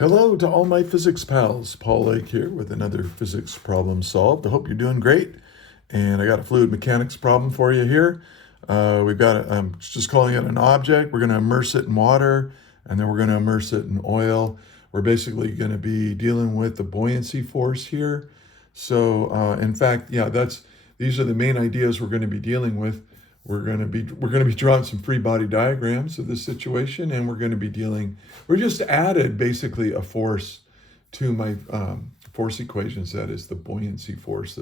Hello to all my physics pals. Paul Lake here with another physics problem solved. I hope you're doing great. And I got a fluid mechanics problem for you here. I'm just calling it an object. We're going to immerse it in water, and then we're going to immerse it in oil. We're basically going to be dealing with the buoyancy force here. So, in fact, these are the main ideas we're going to be dealing with. We're going to be drawing some free body diagrams of this situation, and we're just added basically a force to my force equations. That is the buoyancy force.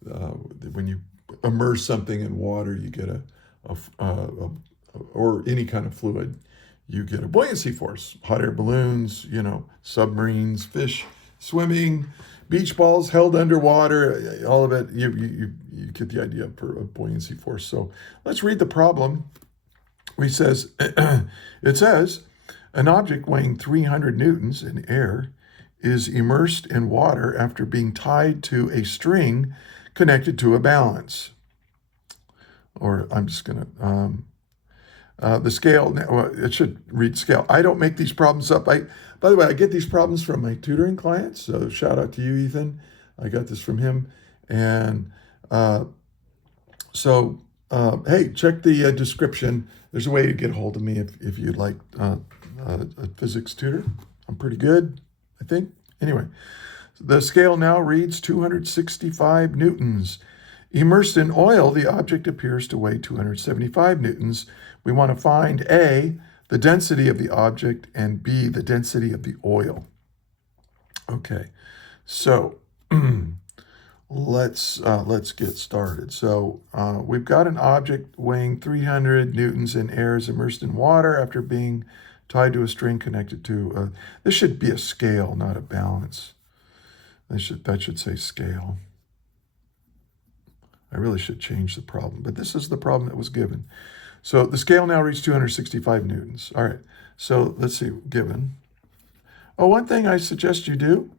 When you immerse something in water, you get or any kind of fluid, you get a buoyancy force. Hot air balloons, submarines, fish swimming, beach balls held underwater, all of it, you get the idea for a buoyancy force. So let's read the problem. It says, an object weighing 300 newtons in air is immersed in water after being tied to a string connected to a balance. Or I'm just going to, the scale, well, it should read scale. I don't make these problems up. By the way, I get these problems from my tutoring clients. So shout out to you, Ethan. I got this from him. And hey, check the description. There's a way to get a hold of me if you'd like a physics tutor. I'm pretty good, I think. Anyway, the scale now reads 265 newtons. Immersed in oil, the object appears to weigh 275 newtons. We want to find A, the density of the object, and B, the density of the oil. Okay, so let's get started. So we've got an object weighing 300 newtons in air is immersed in water after being tied to a string connected to this should be a scale, not a balance. That should say scale. I really should change the problem, but this is the problem that was given. So the scale now reads 265 newtons. All right, so let's see, given. Oh, one thing I suggest you do,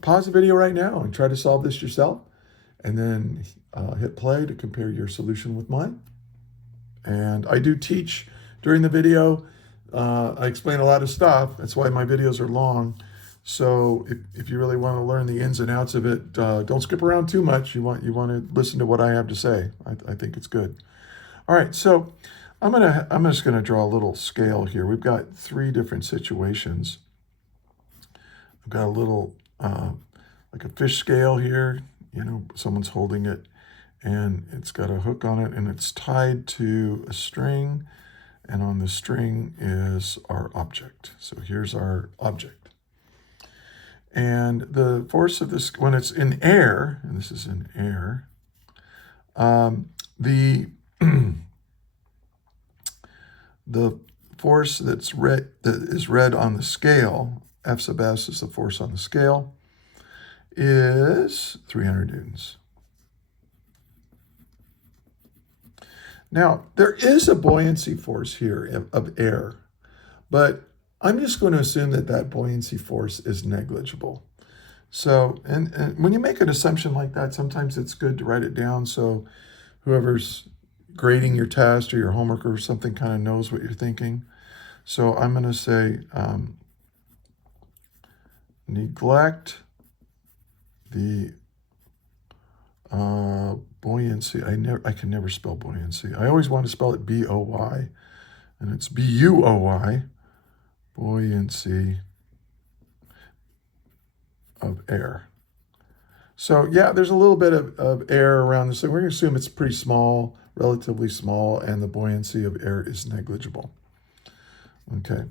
pause the video right now and try to solve this yourself, and then hit play to compare your solution with mine. And I do teach during the video. I explain a lot of stuff. That's why my videos are long. So if you really want to learn the ins and outs of it, don't skip around too much. You want to listen to what I have to say. I think it's good. All right, so I'm just gonna draw a little scale here. We've got three different situations. I've got a little like a fish scale here. Someone's holding it, and it's got a hook on it, and it's tied to a string, and on the string is our object. So here's our object. And the force of this, when it's in air, and this is in air, the force that is read on the scale, F sub s is the force on the scale, is 300 newtons. Now, there is a buoyancy force here of air, but I'm just going to assume that buoyancy force is negligible. So, and when you make an assumption like that, sometimes it's good to write it down so whoever's grading your test or your homework or something kind of knows what you're thinking. So I'm going to say neglect the buoyancy. I can never spell buoyancy. I always want to spell it B-O-Y, and it's B-U-O-Y. Buoyancy of air. So yeah, there's a little bit of air around this thing. We're going to assume it's pretty small, relatively small, and the buoyancy of air is negligible. Okay.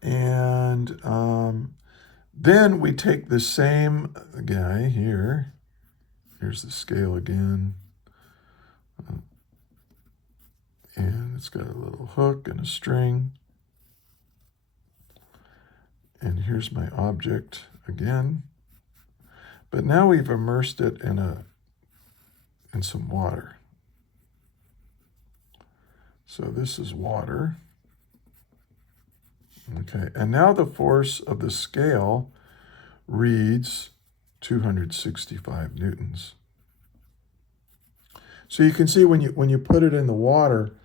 And then we take the same guy here. Here's the scale again. And it's got a little hook and a string. And here's my object again. But now we've immersed it in some water. So this is water. Okay, and now the force of the scale reads 265 newtons. So you can see when you put it in the water,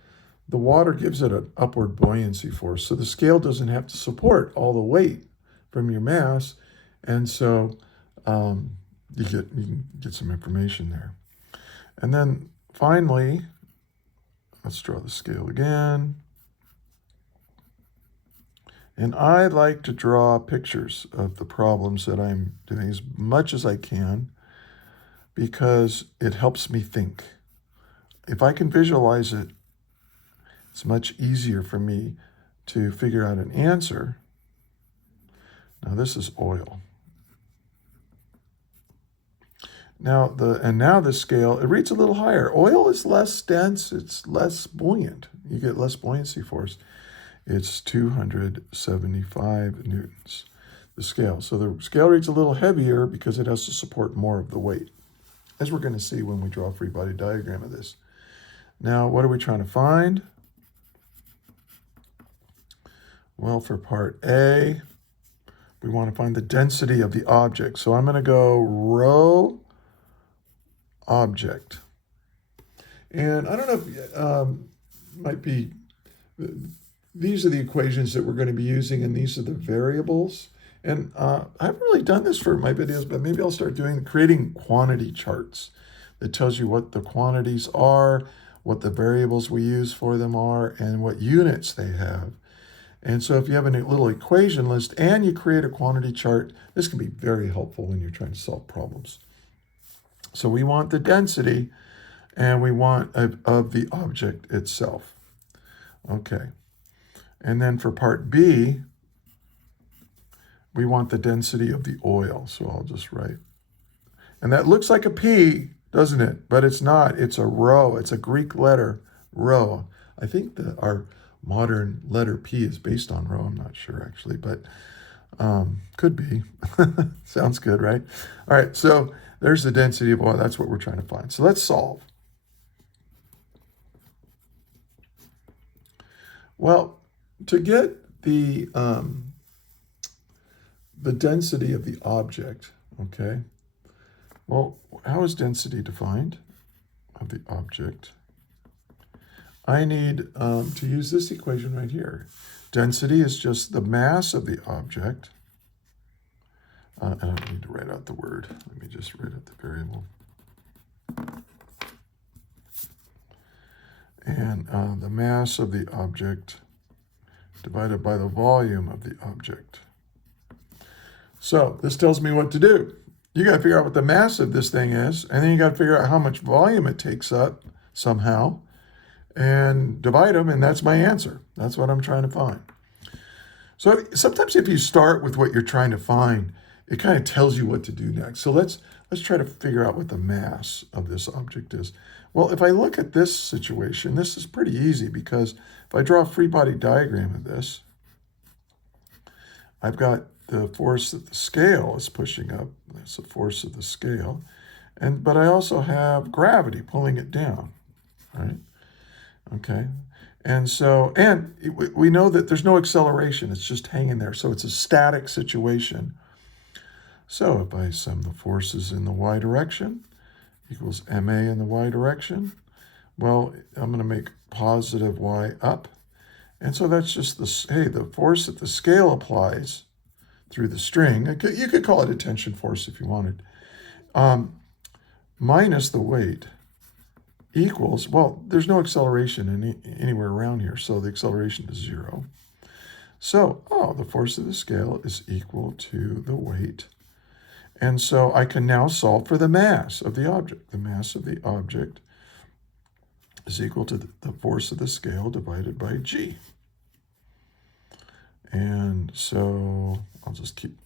the water gives it an upward buoyancy force. So the scale doesn't have to support all the weight from your mass. And so you can get some information there. And then finally, let's draw the scale again. And I like to draw pictures of the problems that I'm doing as much as I can because it helps me think. If I can visualize it, it's much easier for me to figure out an answer. Now this is oil. Now the scale, it reads a little higher. Oil is less dense, it's less buoyant. You get less buoyancy force. It's 275 newtons, the scale. So the scale reads a little heavier because it has to support more of the weight, as we're going to see when we draw a free body diagram of this. Now, what are we trying to find? Well, for part A, we want to find the density of the object. So I'm going to go rho object. And I don't know if might be, these are the equations that we're going to be using, and these are the variables. And I haven't really done this for my videos, but maybe I'll start creating quantity charts that tells you what the quantities are, what the variables we use for them are, and what units they have. And so if you have a little equation list and you create a quantity chart, this can be very helpful when you're trying to solve problems. So we want the density, and we want of the object itself. Okay. And then for part B, we want the density of the oil. So I'll just write. And that looks like a P, doesn't it? But it's not. It's a rho. It's a Greek letter, rho. I think that our modern letter P is based on rho. I'm not sure, actually, but could be. Sounds good, right? All right, so there's the density of oil. That's what we're trying to find. So let's solve. Well, to get the density of the object, okay, well, how is density defined of the object? I need to use this equation right here. Density is just the mass of the object. I don't need to write out the word. Let me just write out the variable. And the mass of the object divided by the volume of the object. So this tells me what to do. You got to figure out what the mass of this thing is, and then you got to figure out how much volume it takes up somehow, and divide them, and that's my answer. That's what I'm trying to find. So sometimes if you start with what you're trying to find, it kind of tells you what to do next. So let's try to figure out what the mass of this object is. Well, if I look at this situation, this is pretty easy because if I draw a free body diagram of this, I've got the force that the scale is pushing up. That's the force of the scale. But I also have gravity pulling it down, right? Okay. And so, and we know that there's no acceleration. It's just hanging there. So it's a static situation. So if I sum the forces in the y direction, equals ma in the y direction, well, I'm going to make positive y up. And so that's just the force that the scale applies through the string. You could call it a tension force if you wanted. Minus the weight equals, well, there's no acceleration anywhere around here, so the acceleration is 0. So, the force of the scale is equal to the weight. And so I can now solve for the mass of the object. The mass of the object is equal to the force of the scale divided by g. And so I'll just keep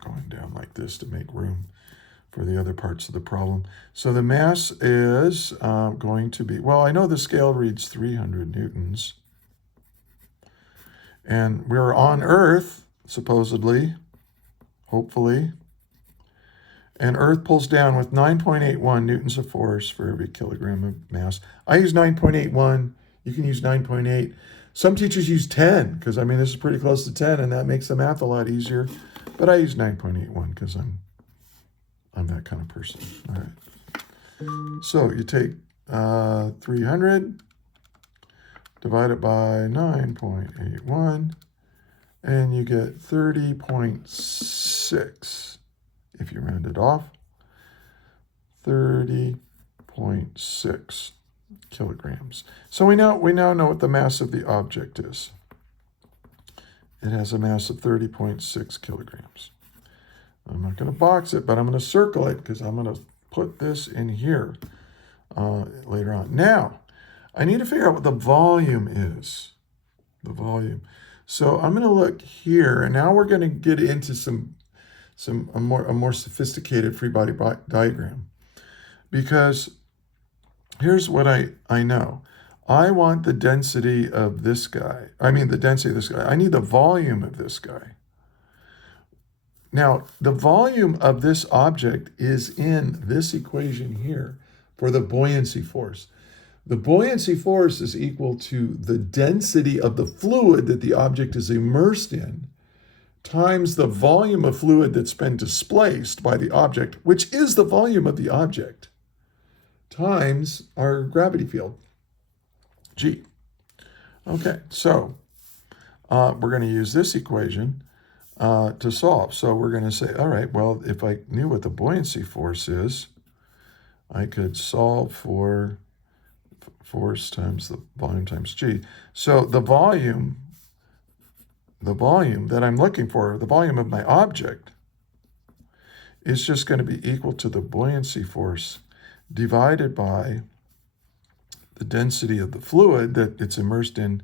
going down like this to make room for the other parts of the problem. So the mass is going to be, well, I know the scale reads 300 newtons. And we're on Earth, supposedly, hopefully. And Earth pulls down with 9.81 newtons of force for every kilogram of mass. I use 9.81. You can use 9.8. Some teachers use 10, because, I mean, this is pretty close to 10, and that makes the math a lot easier. But I use 9.81 because I'm that kind of person. All right. So you take 300 divide it by 9.81, and you get 30.6 if you round it off. 30.6 kilograms. So we now know what the mass of the object is. It has a mass of 30.6 kilograms. I'm not going to box it, but I'm going to circle it because I'm going to put this in here later on. Now, I need to figure out what the volume is. The volume. So I'm going to look here, and now we're going to get into a more sophisticated free body diagram. Because here's what I know. I want the density of this guy. I mean, the density of this guy. I need the volume of this guy. Now, the volume of this object is in this equation here for the buoyancy force. The buoyancy force is equal to the density of the fluid that the object is immersed in times the volume of fluid that's been displaced by the object, which is the volume of the object, times our gravity field, G. Okay, so we're going to use this equation to solve. So we're going to say, all right, well, if I knew what the buoyancy force is, I could solve for force times the volume times G. So the volume that I'm looking for, the volume of my object, is just going to be equal to the buoyancy force divided by the density of the fluid that it's immersed in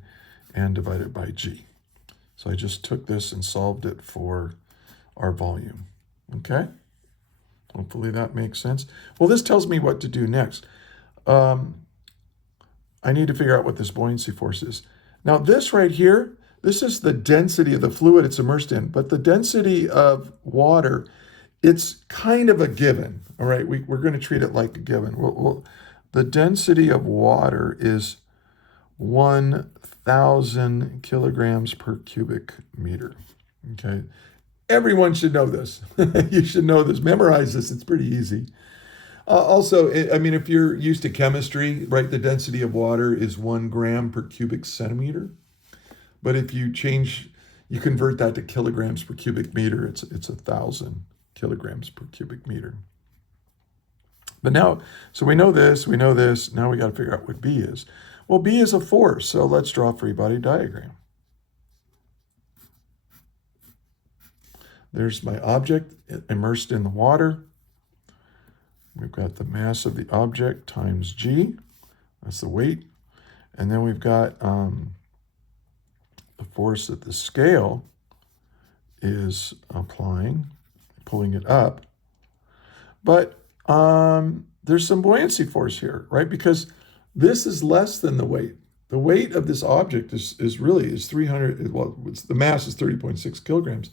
and divided by G. So I just took this and solved it for our volume. Okay? Hopefully that makes sense. Well, this tells me what to do next. I need to figure out what this buoyancy force is. Now this right here, this is the density of the fluid it's immersed in, but the density of water, it's kind of a given. All right, we're going to treat it like a given. The density of water is 1,000 kilograms per cubic meter. Okay, everyone should know this. You should know this. Memorize this. It's pretty easy. Also, I mean, if you're used to chemistry, right, the density of water is 1 gram per cubic centimeter. But if you convert that to kilograms per cubic meter, it's 1,000 kilograms per cubic meter. But now, so we know this, now we got to figure out what B is. Well, B is a force, so let's draw a free body diagram. There's my object immersed in the water. We've got the mass of the object times G, that's the weight. And then we've got the force that the scale is applying, pulling it up. But there's some buoyancy force here, right? Because this is less than the weight. The weight of this object is 300, well, the mass is 30.6 kilograms.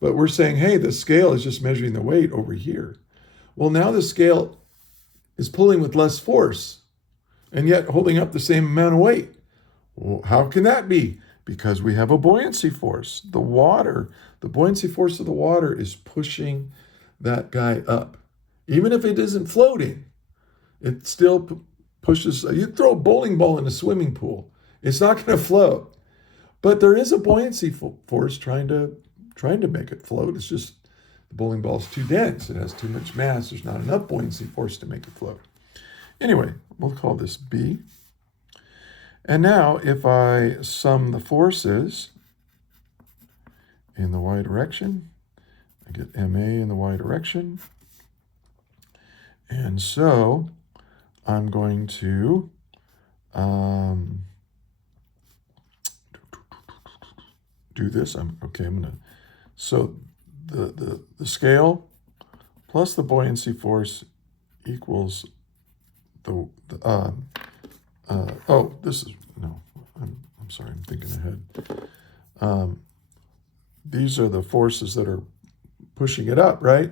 But we're saying, hey, the scale is just measuring the weight over here. Well, now the scale is pulling with less force and yet holding up the same amount of weight. Well, how can that be? Because we have a buoyancy force. The buoyancy force of the water is pushing that guy up. Even if it isn't floating, it still pushes. You throw a bowling ball in a swimming pool, it's not going to float. But there is a buoyancy force trying to make it float. It's just the bowling ball is too dense. It has too much mass. There's not enough buoyancy force to make it float. Anyway, we'll call this B. And now if I sum the forces in the y direction, I get MA in the y direction. And so I'm going to do this. So the scale plus the buoyancy force equals I'm sorry, I'm thinking ahead. These are the forces that are pushing it up, right?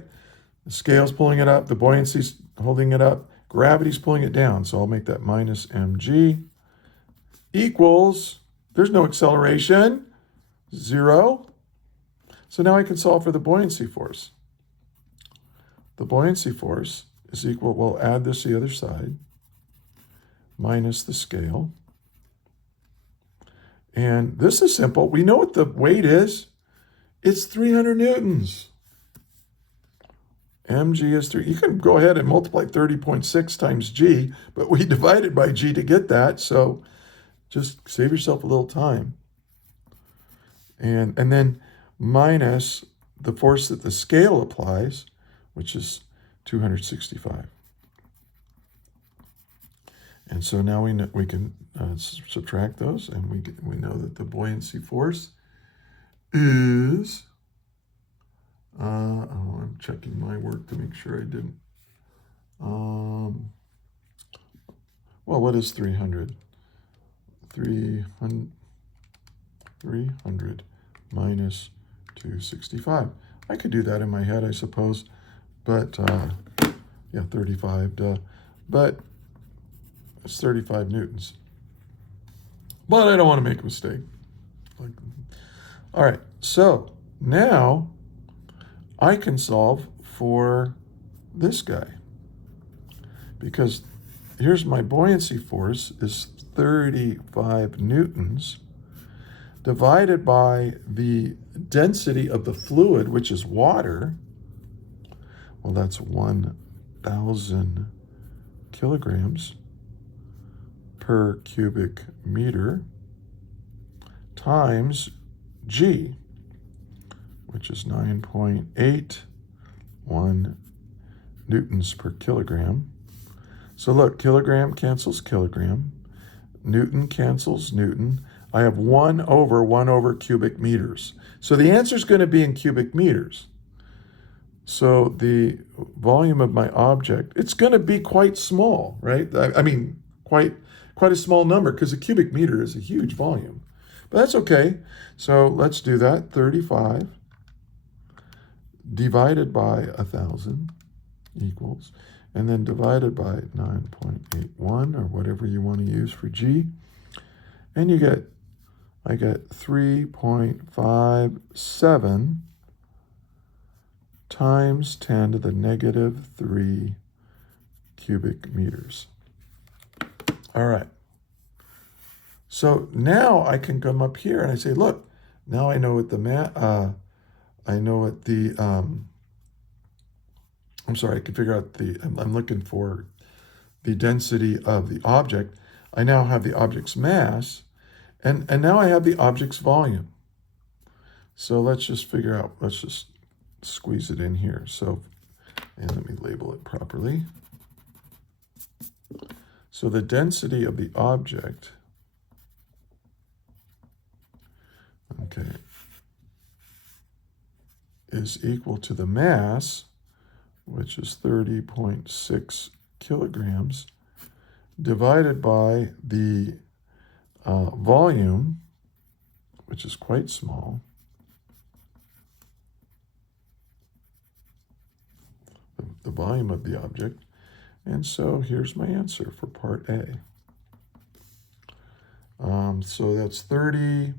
The scale's pulling it up, the buoyancy's holding it up, gravity's pulling it down. So I'll make that minus mg equals, there's no acceleration, 0. So now I can solve for the buoyancy force. The buoyancy force is equal, we'll add this to the other side, minus the scale. And this is simple. We know what the weight is. It's 300 newtons. mg is 3. You can go ahead and multiply 30.6 times g, but we divided by g to get that, so just save yourself a little time. And then minus the force that the scale applies, which is 265. And so now we can subtract those, and we know that the buoyancy force is, I'm checking my work to make sure I didn't, well, what is 300? 300 minus 265. I could do that in my head, I suppose, but, yeah, 35, but it's 35 newtons. But I don't want to make a mistake. All right, so now I can solve for this guy, because here's my buoyancy force is 35 newtons divided by the density of the fluid, which is water. Well, that's 1,000 kilograms per cubic meter times G, which is 9.81 newtons per kilogram. So look, kilogram cancels kilogram, Newton cancels Newton. I have 1 over cubic meters. So the answer is going to be in cubic meters. So the volume of my object, it's going to be quite small, right? I mean, quite a small number, because a cubic meter is a huge volume. But that's okay. So let's do that. 35 divided by 1,000 equals, and then divided by 9.81, or whatever you want to use for G. And I get 3.57 times 10 to the negative 3 cubic meters. All right. So now I can come up here and I say, look, now I know what the I know what the I'm sorry, I can figure out I'm looking for the density of the object. I now have the object's mass, and now I have the object's volume. So let's just figure out, let's just squeeze it in here. So, and let me label it properly. So the density of the object, okay, is equal to the mass, which is 30.6 kilograms, divided by the volume, which is quite small, the volume of the object. And so here's my answer for part A. So that's 30,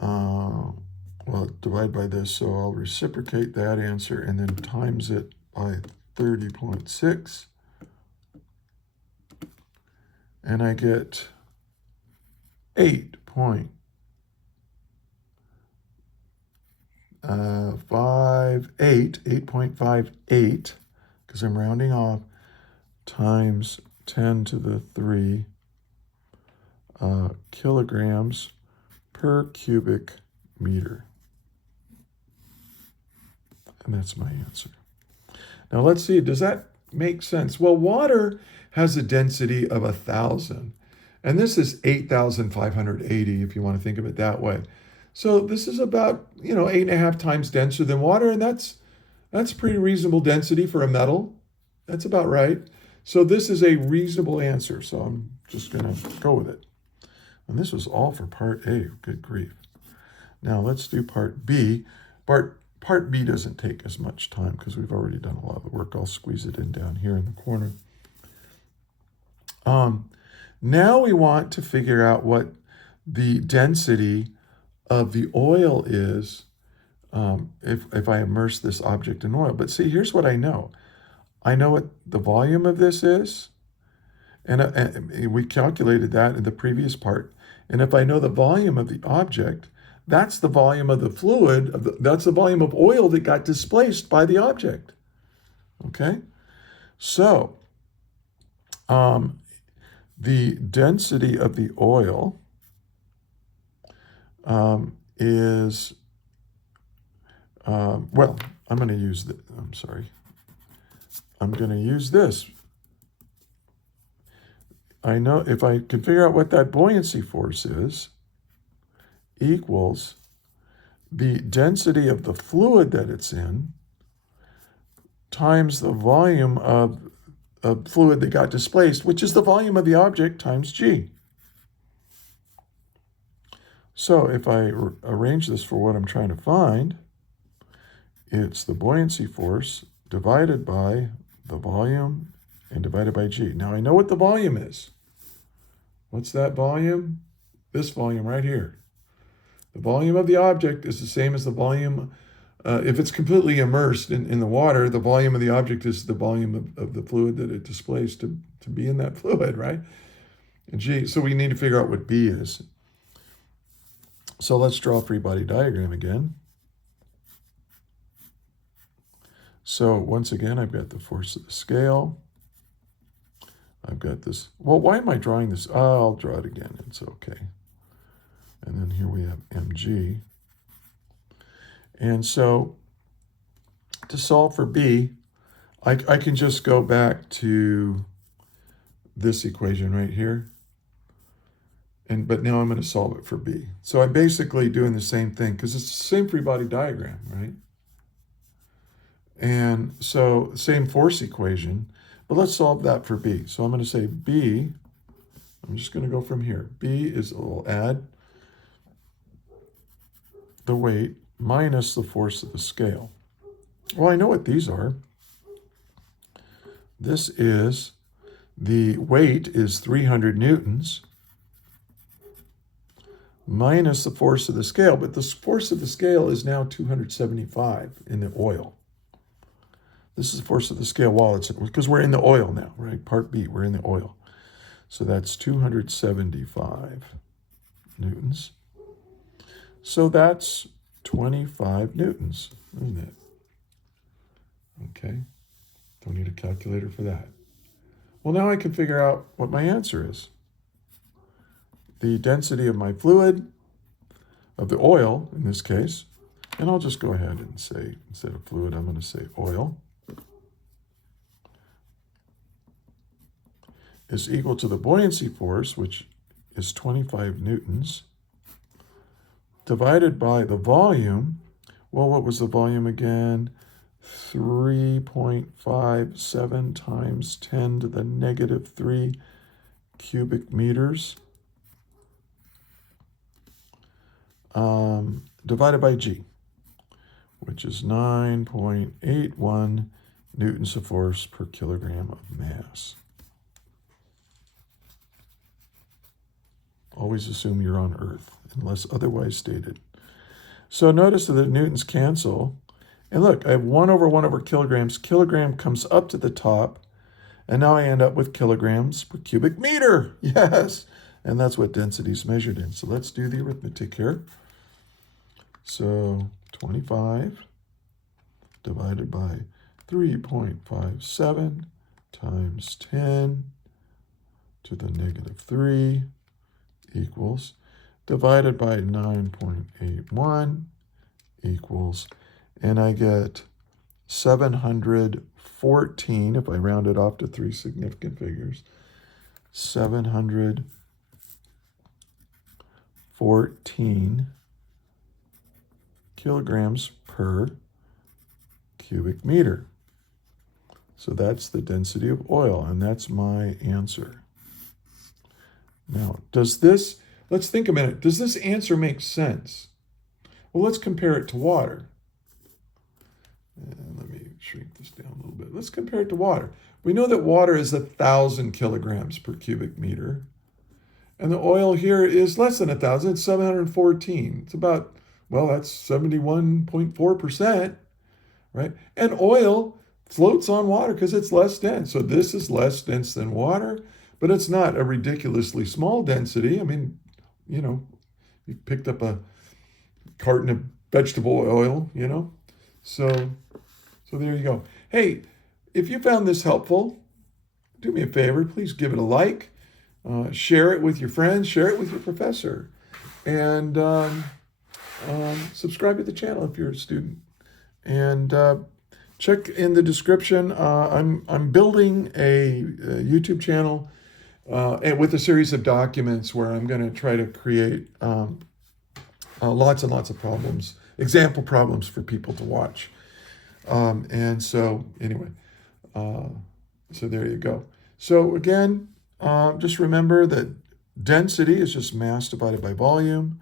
well, divide by this, so I'll reciprocate that answer and then times it by 30.6. And I get 8.58, because I'm rounding off, times 10 to the 3 kilograms per cubic meter. And that's my answer. Now let's see, does that make sense? Well, water has a density of 1,000, and this is 8,580 if you want to think of it that way. So this is about, 8.5 times denser than water, and that's pretty reasonable density for a metal. That's about right. So this is a reasonable answer, so I'm just going to go with it. And this was all for part A. Good grief. Now let's do part B. Part B doesn't take as much time because we've already done a lot of the work. I'll squeeze it in down here in the corner. Now we want to figure out what the density of the oil is if I immerse this object in oil. But see, here's what I know. I know what the volume of this is, and we calculated that in the previous part. And if I know the volume of the object, that's the volume of the fluid, that's the volume of oil that got displaced by the object. Okay? So, the density of the oil is, well, I'm going to use I'm going to use this. I know if I can figure out what that buoyancy force is, equals the density of the fluid that it's in times the volume of fluid that got displaced, which is the volume of the object times g. So if I arrange this for what I'm trying to find, it's the buoyancy force divided by the volume and divided by g. Now I know what the volume is. What's that volume? This volume right here. The volume of the object is the same as the volume, if it's completely immersed in the water, the volume of the object is the volume of the fluid that it displaced to be in that fluid, right? And G, so we need to figure out what B is. So let's draw a free body diagram again. So once again, I've got the force of the scale. I've got this. Well, why am I drawing this? I'll draw it again. It's okay. And then here we have mg. And so to solve for B, I can just go back to this equation right here. But now I'm going to solve it for B. So I'm basically doing the same thing because it's the same free body diagram, right? And so same force equation, but let's solve that for B. So I'm going to say B, I'm just going to go from here. B is, we'll add the weight minus the force of the scale. Well, I know what these are. This is, the weight is 300 newtons minus the force of the scale, but the force of the scale is now 275 in the oil. This is the force of the scale while it's, because we're in the oil now, right? Part B, we're in the oil. So that's 275 newtons. So that's 25 newtons, isn't it? Okay, don't need a calculator for that. Well, now I can figure out what my answer is. The density of my fluid, of the oil in this case, and I'll just go ahead and say, instead of fluid, I'm going to say oil, is equal to the buoyancy force, which is 25 newtons, divided by the volume. Well, what was the volume again? 3.57 times 10 to the negative 3 cubic meters, divided by G, which is 9.81 newtons of force per kilogram of mass. Always assume you're on Earth, unless otherwise stated. So notice that the newtons cancel. And look, I have 1 over kilograms. Kilogram comes up to the top. And now I end up with kilograms per cubic meter. Yes. And that's what density is measured in. So let's do the arithmetic here. So 25 divided by 3.57 times 10 to the negative 3 equals, divided by 9.81 equals, and I get 714, if I round it off to 3 significant figures, 714 kilograms per cubic meter. So that's the density of oil, and that's my answer. Now, does this, let's think a minute, does this answer make sense? Well, let's compare it to water. And let me shrink this down a little bit. Let's compare it to water. We know that water is 1,000 kilograms per cubic meter. And the oil here is less than 1,000, it's 714. It's about, well, that's 71.4%, right? And oil floats on water because it's less dense. So this is less dense than water, but it's not a ridiculously small density. I mean, you picked up a carton of vegetable oil, So, so there you go. Hey, if you found this helpful, do me a favor, please give it a like, share it with your friends, share it with your professor, and subscribe to the channel if you're a student. And check in the description. I'm building a YouTube channel and with a series of documents where I'm going to try to create lots and lots of problems, example problems for people to watch. And so anyway, so there you go. So again, just remember that density is just mass divided by volume.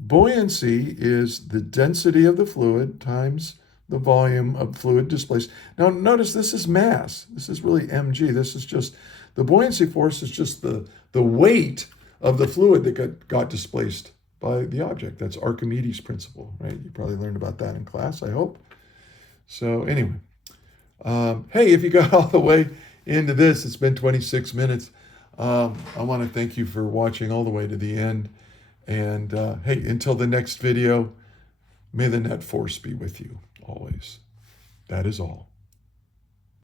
Buoyancy is the density of the fluid times the got of fluid displaced. Now notice this is mass. This is really mg. This is just, the buoyancy force is just the weight of the fluid that got displaced by the object. That's Archimedes' principle, right? You probably learned about that in class, I hope. So anyway, hey, if you got all the way into this, it's been 26 minutes. I want to thank you for watching all the way to the end. And hey, until the next video, may the net force be with you always. That is all.